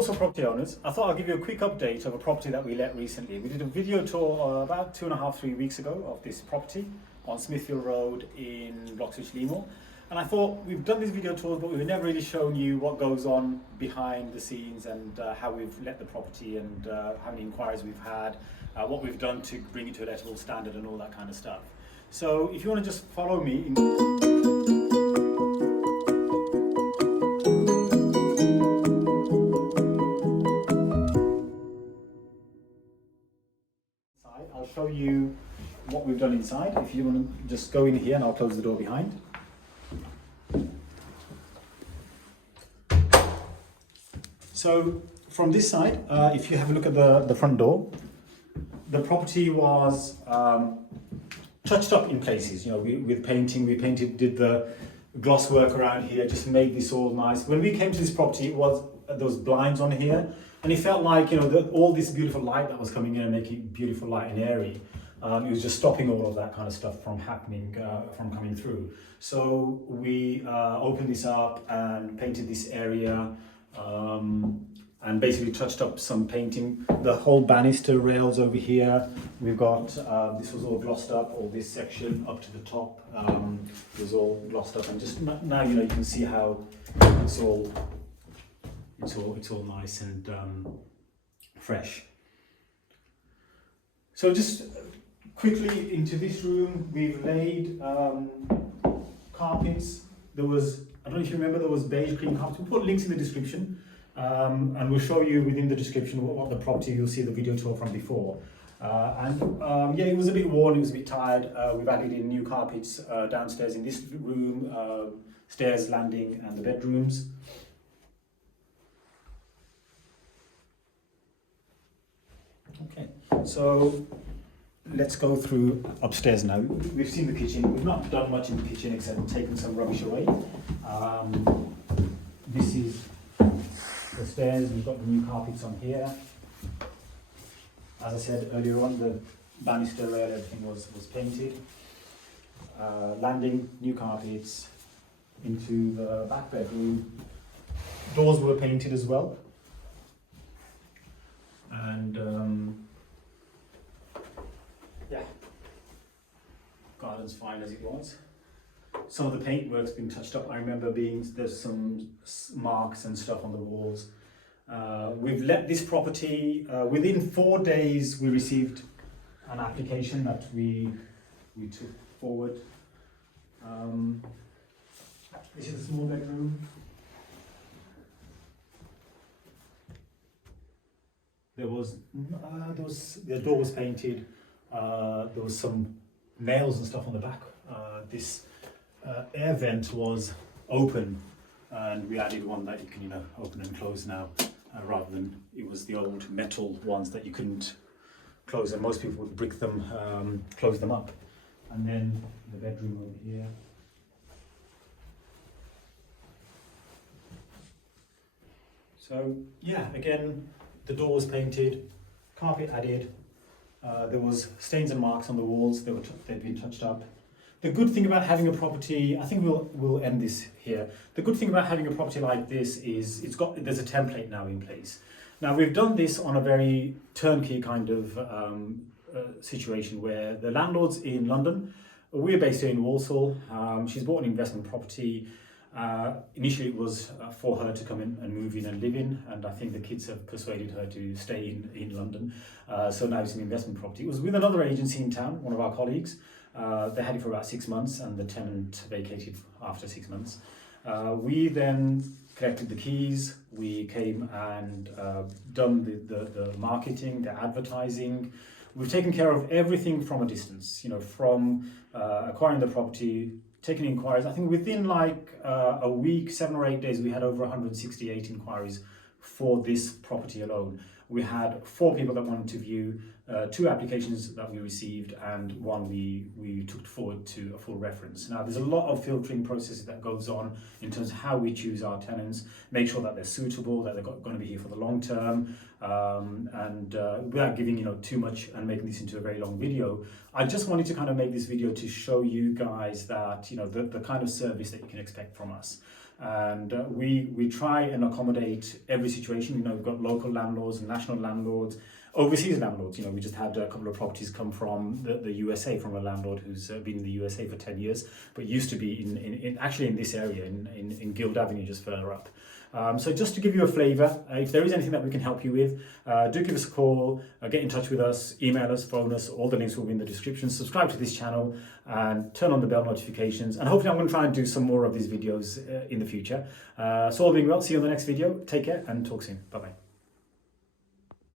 also property owners, I thought I'd give you a quick update of a property that we let recently. We did a video tour about 2.5–3 weeks ago of this property on Smithfield Road in Bloxwich, Limo. And I thought we've done these video tours, but we've never really shown you what goes on behind the scenes and how we've let the property and how many inquiries we've had, what we've done to bring it to a lettable standard and all that kind of stuff. So if you want to just follow me. I'll show you what we've done inside. If you want to just go in here, and I'll close the door behind. So from this side, if you have a look at the front door, the property was touched up in places, you know, with painting. We did the gloss work around here, just made this all nice. When we came to this property, there was blinds on here, and it felt like, you know, all this beautiful light that was coming in and making beautiful light and airy. It was just stopping all of that kind of stuff from happening, from coming through. So we opened this up and painted this area, and basically touched up some painting. The whole banister rails over here, we've got, this was all glossed up, all this section up to the top, it was all glossed up, and just now, you know, you can see how it's all nice and fresh. So just quickly into this room, we've laid carpets. There was, I don't know if you remember, there was beige cream carpets. We'll put links in the description, and we'll show you within the description what the property, you'll see the video tour from before. Yeah, it was a bit worn, it was a bit tired. We've added in new carpets downstairs in this room, stairs, landing, and the bedrooms. Okay, so let's go through upstairs now. We've seen the kitchen. We've not done much in the kitchen except taken some rubbish away. This is the stairs. We've got the new carpets on here. As I said earlier on, the banister rail, everything was painted. Landing, new carpets. Into the back bedroom. Doors were painted as well. And yeah, garden's fine as it was. Some of the paintwork's been touched up. I remember there's some marks and stuff on the walls. We've let this property, within 4 days we received an application that we took forward. This is a small bedroom. The door was painted. There was some nails and stuff on the back. This air vent was open, and we added one that you can, you know, open and close now, rather than it was the old metal ones that you couldn't close, and most people would brick them, close them up. And then the bedroom over here. So yeah, again, the door was painted, carpet added. There was stains and marks on the walls. They'd been touched up. The good thing about having a property, I think we'll end this here. The good thing about having a property like this is there's a template now in place. Now we've done this on a very turnkey kind of situation where the landlord's in London. We're based here in Walsall. She's bought an investment property. Initially it was for her to come in and move in and live in, and I think the kids have persuaded her to stay in London. So now it's an investment property. It was with another agency in town, one of our colleagues. They had it for about 6 months, and the tenant vacated after 6 months. We then collected the keys. We came and done the marketing, the advertising. We've taken care of everything from a distance, you know, from acquiring the property, taking inquiries. I think within like a week, 7 or 8 days, we had over 168 inquiries for this property alone. We had 4 people that wanted to view, 2 applications that we received, and 1 we took forward to a full reference. Now there's a lot of filtering processes that goes on in terms of how we choose our tenants, make sure that they're suitable, that they're going to be here for the long term, and without giving, you know, too much and making this into a very long video, I just wanted to kind of make this video to show you guys that, you know, the kind of service that you can expect from us. and we try and accommodate every situation. You know, we've got local landlords and national landlords, overseas landlords. You know, we just had a couple of properties come from the USA, from a landlord who's been in the USA for 10 years, but used to be in actually in this area, in Guild Avenue, just further up. So just to give you a flavour, if there is anything that we can help you with, do give us a call, get in touch with us, email us, phone us. All the links will be in the description. Subscribe to this channel and turn on the bell notifications. And hopefully I'm going to try and do some more of these videos in the future. So all being well, see you on the next video. Take care and talk soon. Bye-bye.